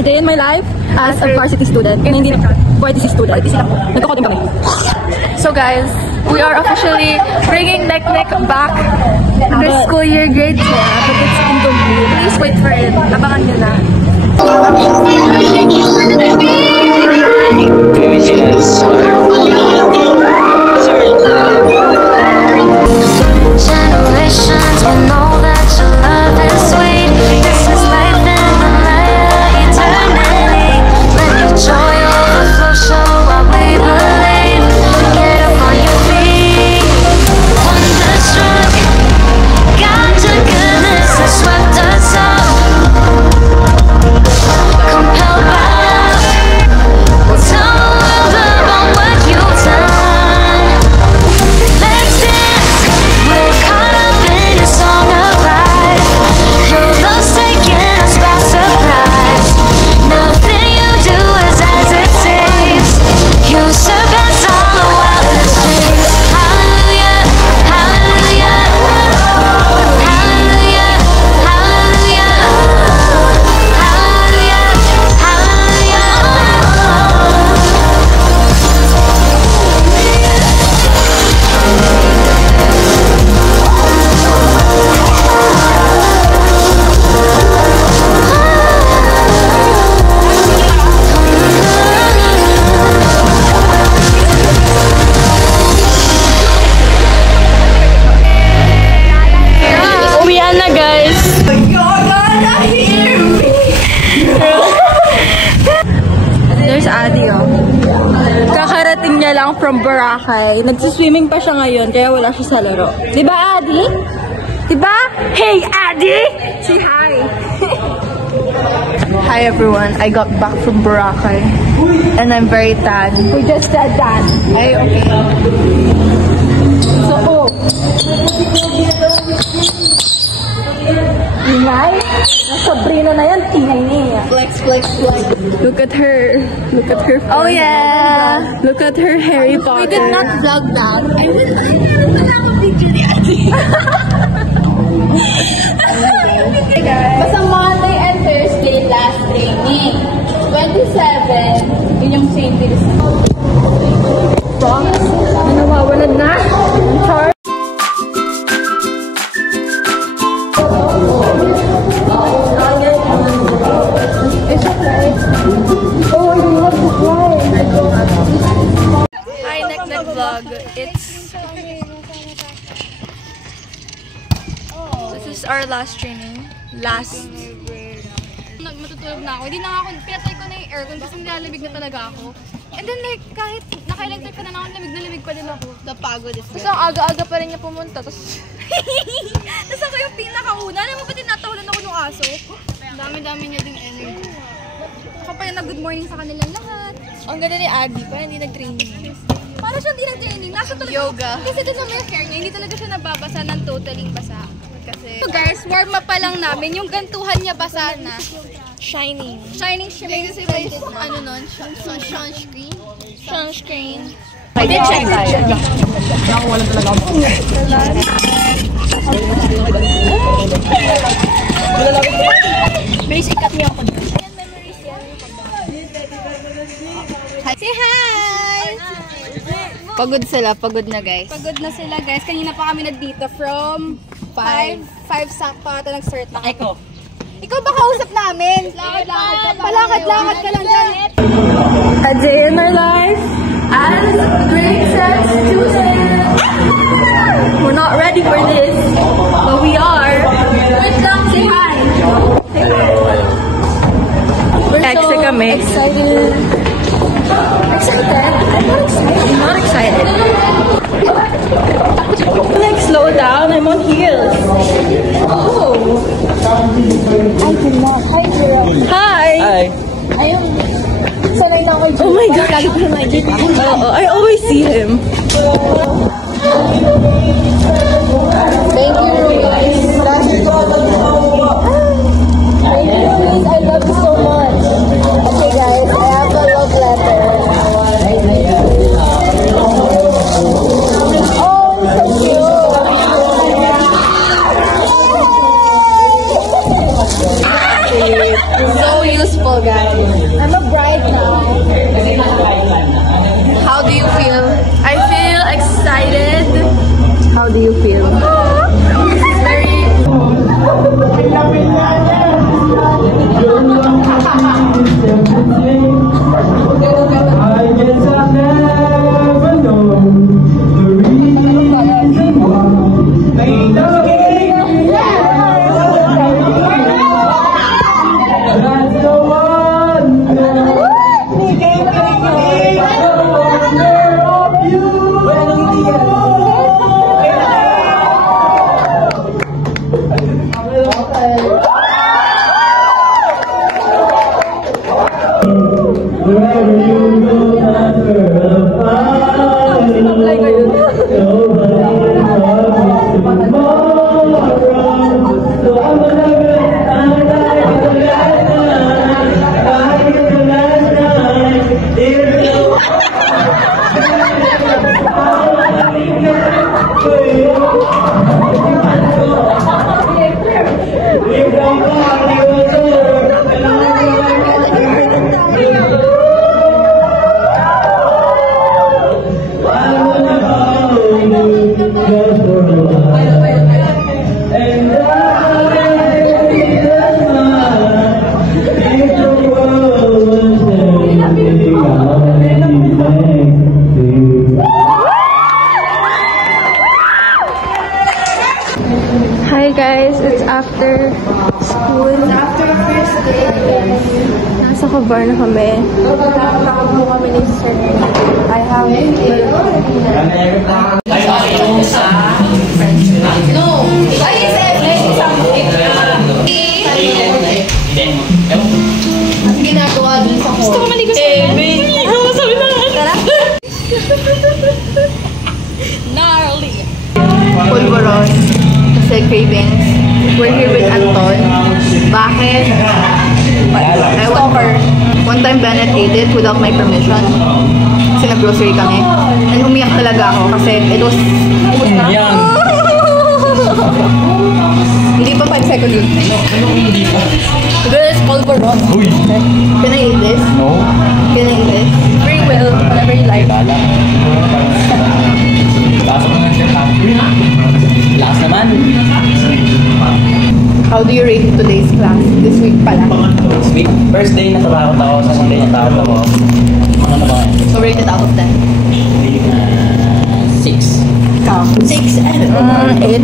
A day in my life as a varsity student. Na hindi varsity student. Nagko-coding kami. So guys, we are officially bringing Nek-Nek back this school year grade 12. But it's incomplete. Please wait for it. Abangan nyo na. Generations will know that your love is sweet. This is life in the light of eternity. Let your joy overflow, show what we believe. Get up on your feet. Wonderstruck, God, your goodness has swept us up. Compelled by love, we'll tell the world about what you've done. Let's dance, we're caught up in your song of life. Your love's taking us by surprise. Nothing you do is as it seems. You surpass all the wildest dreams. Hallelujah, hallelujah, hallelujah, hallelujah, hallelujah, Uwian na guys. There's Adi, oh. Kakarating niya lang from Boracay. Nagsiswimming pa siya ngayon, kaya wala siya sa laro. Diba, Adi? Diba? Hey, Adi! Say hi! Hi everyone, I got back from Boracay and I'm very tan. We just said that. Ay, okay. So, oh. Ingay? Sabrina na yan, tingay niya. Flex, flex, flex. Look at her. Look at her. Oh yeah! Look at her Harry Potter. We did not vlog that. I mean, wala akong picture ni Ate. Basta Monday and Thursday last training. 27, yun yung St. Peter's. Nawawalad na. Char. Hi, Nek-Nek vlog. This is our last training. Matutulog na ako. Hindi na ako, pinatay ko na yung aircon kasi nilalamig na talaga ako. And then like, kahit naka-electric pa na ako, lamig pa din ako. Napagod is Tapos ang aga-aga pa rin niya pumunta. Tapos Tapos ako yung pinakauna. Alam mo ba tinatawalan ako ng aso? Dami-dami niya ding energy. Ako pa yung nag-good morning sa kanilang lahat. ang ganda ni Adi pa, hindi nag-training. Para siya hindi nag-training. Nasa talaga. Yoga. Kasi doon naman yung hair niya, hindi talaga siya nababasa ng totally basa. Kasi, so guys, warm up pa lang namin. Yung gantuhan niya basa na. Shining. Shining siya. Kasi may ano nun, sunscreen. Sunscreen. Pwede check tayo. Basic cut niya ako. Say hi! Pagod sila, pagod na guys. Pagod na sila guys. Kanina pa kami nandito from 5 sakto ata nag-start na. Ikaw ba kausap namin? Palakad-lakad ka lang dyan. A day in our life as grade 7 students. We're not ready for this, but we are. Wait lang, say hi. We're so excited. Excited? I'm not excited. Like, slow down. I'm on heels. Oh. I cannot. Hi, girl. Hi. Hi. Ayun. Sanay na ako. Oh my God. Lagi ko siya nakikita. I always see him. Thank you, guys. Thank you, Ruiz. I love you so much. Okay, guys. I have a love letter. Oh, so cute. So useful, guys. I'm a bride now. How do you feel? I feel excited. How do you feel? Very... I guess I'll never know the reason why. Ain't no king. That's the one. He came to me. The wonder of you. Wherever you go, that's where I'll find you. Nobody loves me tomorrow. So I'm gonna like the last night, like the last night. If you Hi guys, it's after school. After first day, Nasa kabar na kami. Nakakabo kami ni Sir. I have... no. Ay, is something. Ang ginagawa dun sa hall. Gusto ko maligo sa Tara. Gnarly. Pulveron. Kasi cravings. We're here with Anton. Bakit? I want her. One time Bennett ate it without my permission. Kasi nag-grocery kami. And umiyak talaga ako kasi it was... Hindi pa 5 seconds yun. Hindi pa. This is pulveron. Uy! Can I eat this? No. Can I eat this? Very well. Whatever you like. Lasa mo nga siya. Last naman. How do you rate today's class? This week pala. This week, first day natakot ako, second day natakot ako. Mga ano ba? So rate it out of 10. 6. 6 and 8.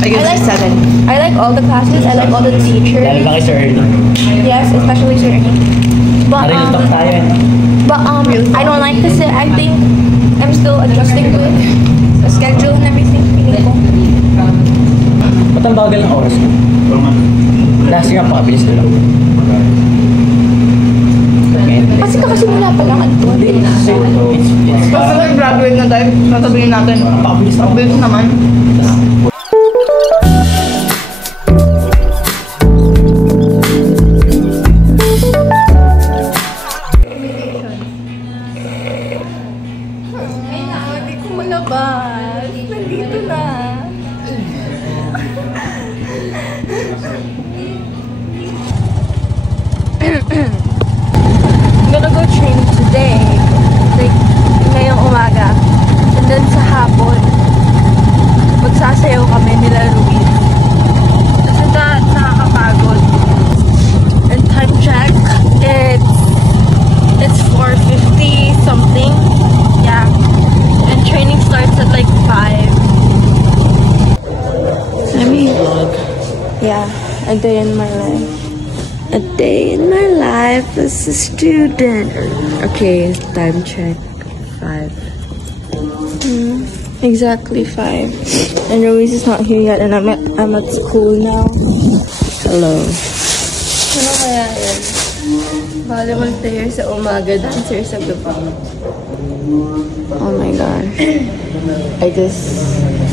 I guess like 7. I like all the classes. I like all the teachers. Dahil ba kay Sir Ernie? Yes, especially Sir Ernie. But Narinig tayo eh. I don't like this. I think I'm still adjusting to it. The schedule and everything. Feeling ko. Ba't ang bagal ng oras ko? Last year, pakabilis na lang. Kasi kakasimula pa lang ano. Basta nag-graduate na tayo, sasabihin natin. Pakabilis na ako. Bilis naman. Hindi ko malabas. Nandito na. I'm gonna go train today. Like, ngayong umaga. And then sa hapon, magsasayaw kami nila Ruiz. Kasi nakakapagod. And time check, it's 4:50 something. Yeah. And training starts at like 5. Let me vlog. Yeah, a day in my life. A day in my life as a student. Okay, time check. 5. Exactly 5. And Ruiz is not here yet, and I'm at school now. Hello. Ano kaya yan? Volleyball player sa umaga, dancer sa gabi. Oh my gosh.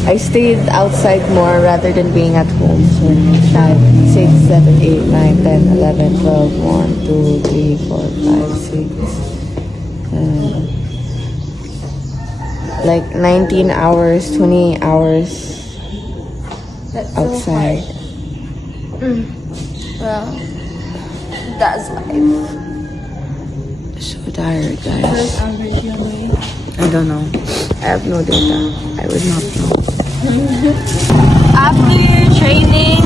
I stayed outside more rather than being at home. So 5, 6, 7, 8, 9, 10, 11, 12, 1, 2, 3, 4, 5, 6. Like 19 hours, 20 hours outside. Well, that's life. super tired, guys. I don't know. I have no data. I would not know. After your training,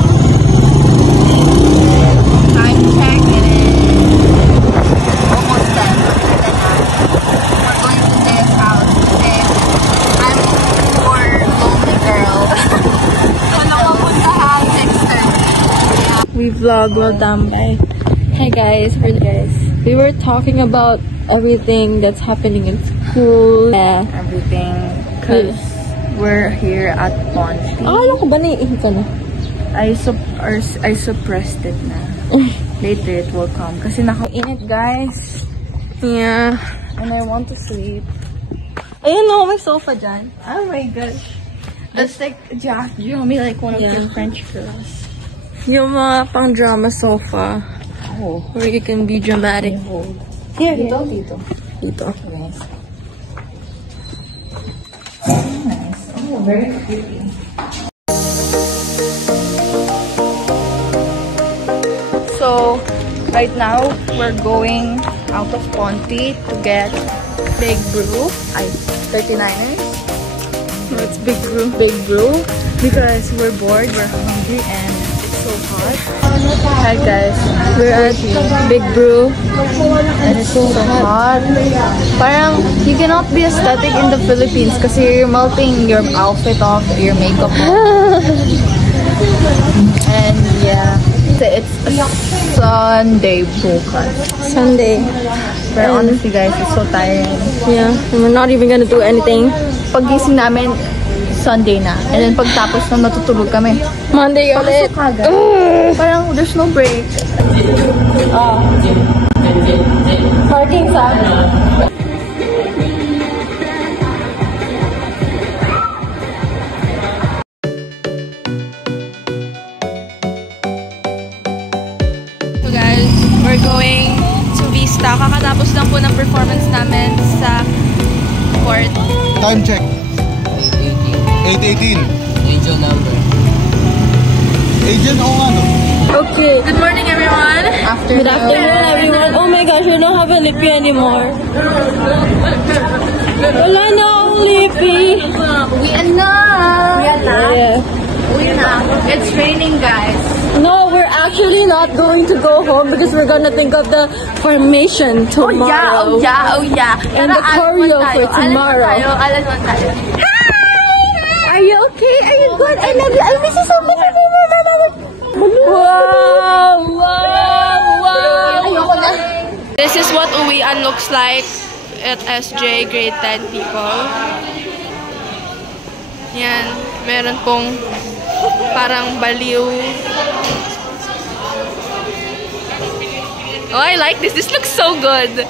time check, it is almost 10. We're going to this house today. I'm a poor, lonely girl. We vlog while tambay. Hi guys, we were talking about everything that's happening in school. Everything. Because we're here at Ponty. Akala ko ba naiihi ka na? I suppressed it na. Later it will come. Kasi nakainit, guys. Yeah. And I want to sleep. Ayun no, may sofa dyan. Oh my gosh. That's like, Jack, you know me like one of your French girls. Yung mga pang drama sofa. Oh. Where you can be dramatic. Here, dito. Dito. Nice. Nice. Oh, very pretty. So, right now, we're going out of Ponty to get Big Brew. 39ers. It's big brew. Big Brew. Because we're bored, we're hungry, and it's so hot. Hi guys, We're at Big Brew. and it's so hot. Parang, you cannot be aesthetic in the Philippines kasi you're melting your outfit off, your makeup off. And yeah, it's a Sunday bukas. Sunday. But honestly guys, it's so tiring. Yeah. And we're not even gonna do anything. Paggising namin, Sunday na. And then pagtapos na matutulog kami. Monday ulit. Kagad. Parang there's no break. Parking sa So guys, we're going to Vista. Kakatapos lang po ng performance namin sa court. Time check. 8:18. Angel number. Agent, oo nga no. Okay. Good morning everyone! Good afternoon, everyone. Oh my gosh, we don't have a lippy anymore. Wala na akong lippy. Uwi na! Yeah. Uwi na! It's raining guys. No, we're actually not going to go home because we're gonna think of the formation tomorrow. Oh yeah! And the choreo for tomorrow. Alas mo tayo. Are you okay? Are you good? I love you. I miss you so much. Wow! This is what uwian looks like at SJ grade 10 people. Yan, meron pong parang baliw. Oh, I like this. This looks so good. Do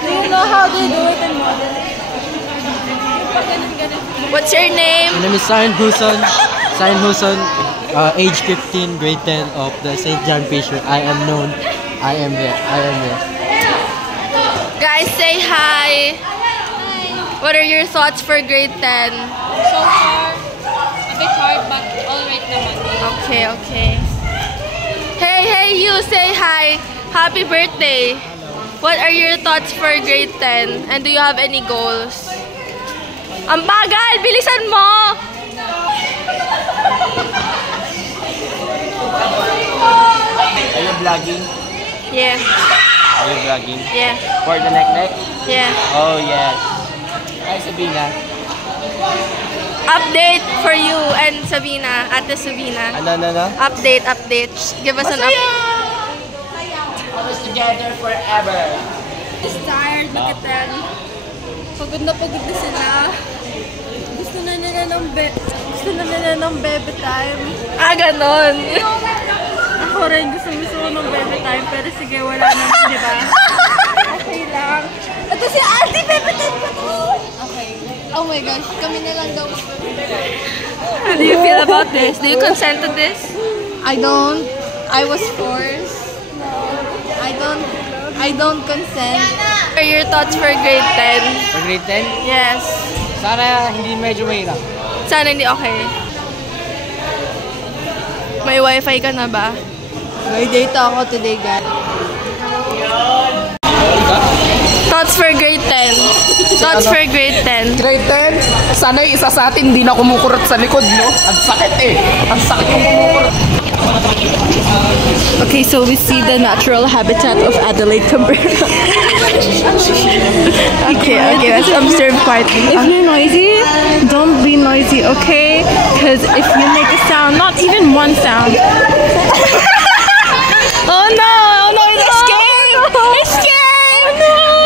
you know how they do it in modern? What's your name? My name is Sarin Huson. Age 15, grade 10 of the St. John Fisher. I am known. I am here. Guys, say hi. What are your thoughts for grade 10? So far, a bit hard, but alright naman. Okay. Hey, you say hi. Happy birthday. What are your thoughts for grade 10? And do you have any goals? Ang bagal! Bilisan mo! Are you vlogging? Yeah. Are you vlogging? Yeah. For the neck? Yeah. Oh, yes. Hi, Sabina. Update for you and Sabina, Ate Sabina. Ano? Update. Give us an update. Always together forever. Just tired, look at them. Pagod na sila. Gusto na nila ng bebe time. Ah, ganon. Ako rin gusto ko ng bebe time, pero sige, wala naman, di ba? Okay lang. Ito si Ate, bebe time pa to! Okay. Oh my gosh, kami na lang daw. How do you feel about this? Do you consent to this? I don't. I was forced. No. I don't consent. What are your thoughts for grade 10? For grade 10? Yes. Sana hindi medyo mahirap. Sana hindi okay. May wifi ka na ba? May data ako today, guys. Thoughts for grade 10. Thoughts for grade 10. Grade 10, sana'y isa sa atin hindi na kumukurot sa likod, no? Ang sakit eh. Ang sakit yung kumukurot. Okay, so we see the natural habitat of Adelaide Cabrera. Okay, let's observe quietly. If you're noisy, don't be noisy, okay? Because if you make a sound, not even one sound. Oh no, it's scary! It's scary!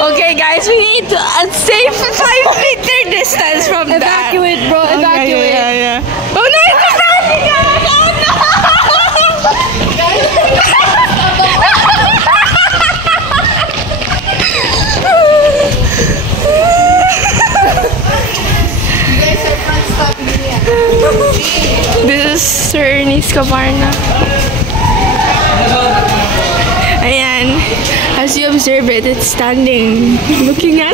Okay guys, we need a safe 5-meter distance from that. Evacuate, bro, evacuate. Yeah. Oh no, it's crashing us! Oh no! This is Sir Ernest Cavarna. Ayan. As you observe it, it's standing, looking at.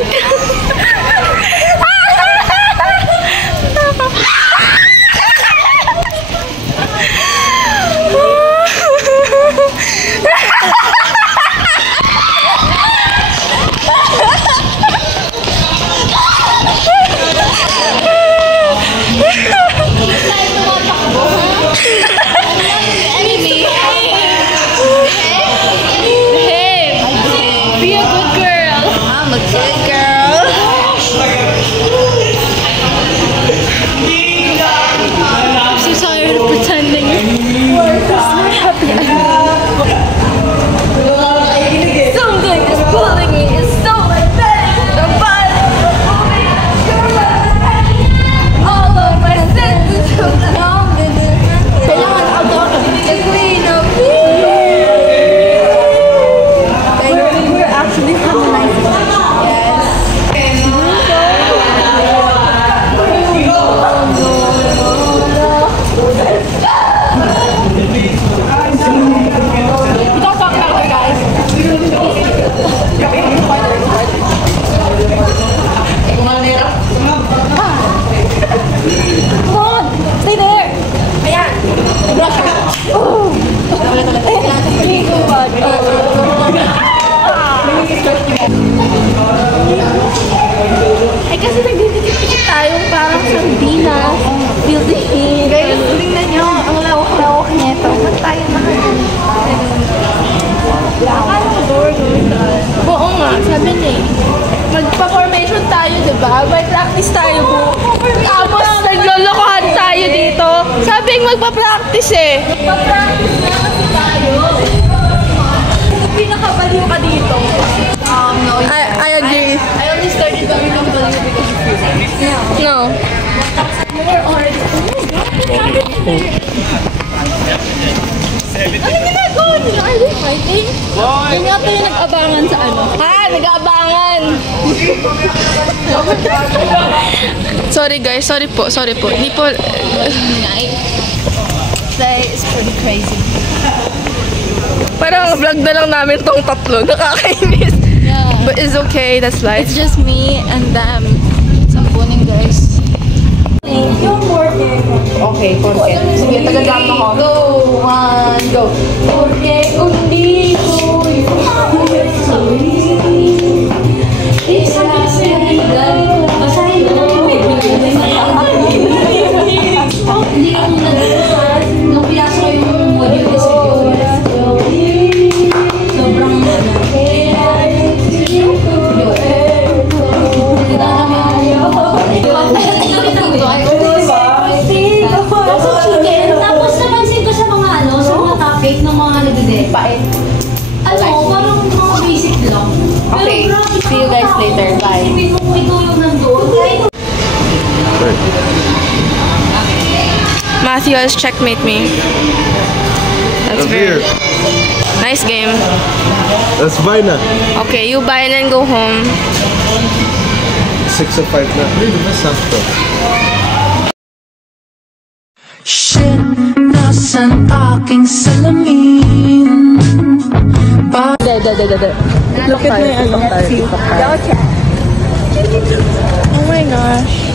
Eh kasi nagdidikit tayong parang sardinas. Feel the heat. Guys, tingnan nyo. Ang lawak-lawak nito. Ba't tayo Oo nga, sabi niya eh. Magpa-formation tayo, diba? May practice tayo po. Tapos naglolokohan tayo dito. Sabi magpa-practice eh. Magpa-practice na kasi tayo. Pinakabaliw ka dito. No. I agree. I only started becoming baliw because of you. No. You're already... Ano ginagawa nila? Are they fighting? Yung nga tayo nag-abangan sa ano? Nag-abangan! Sorry guys, sorry po. Hindi po... Today is pretty crazy. Parang vlog na lang namin tong tatlo. Nakakainis. Yeah. But it's okay, that's life. It's just me and them. Sampunin guys. Okay, forget. Sige, taga-drum ako. Go! One, go! Porque hindi ko yung isa sa ligan masaya hindi ko nagsasabi nung pinasok ko yung module kasi sobrang Tapos napansin ko sa mga sa mga topic ng mga nagde-debate. Parang mga basic lang. Okay, see you guys later. Bye. Ito yung nandun. Matthew has checkmate me. That's very nice game. Let's buy na. Okay, you buy and then go home. 6 of 5 na. Really, mas sakto. Shit, nasaan aking salamin? Look at my ano. Oh my gosh.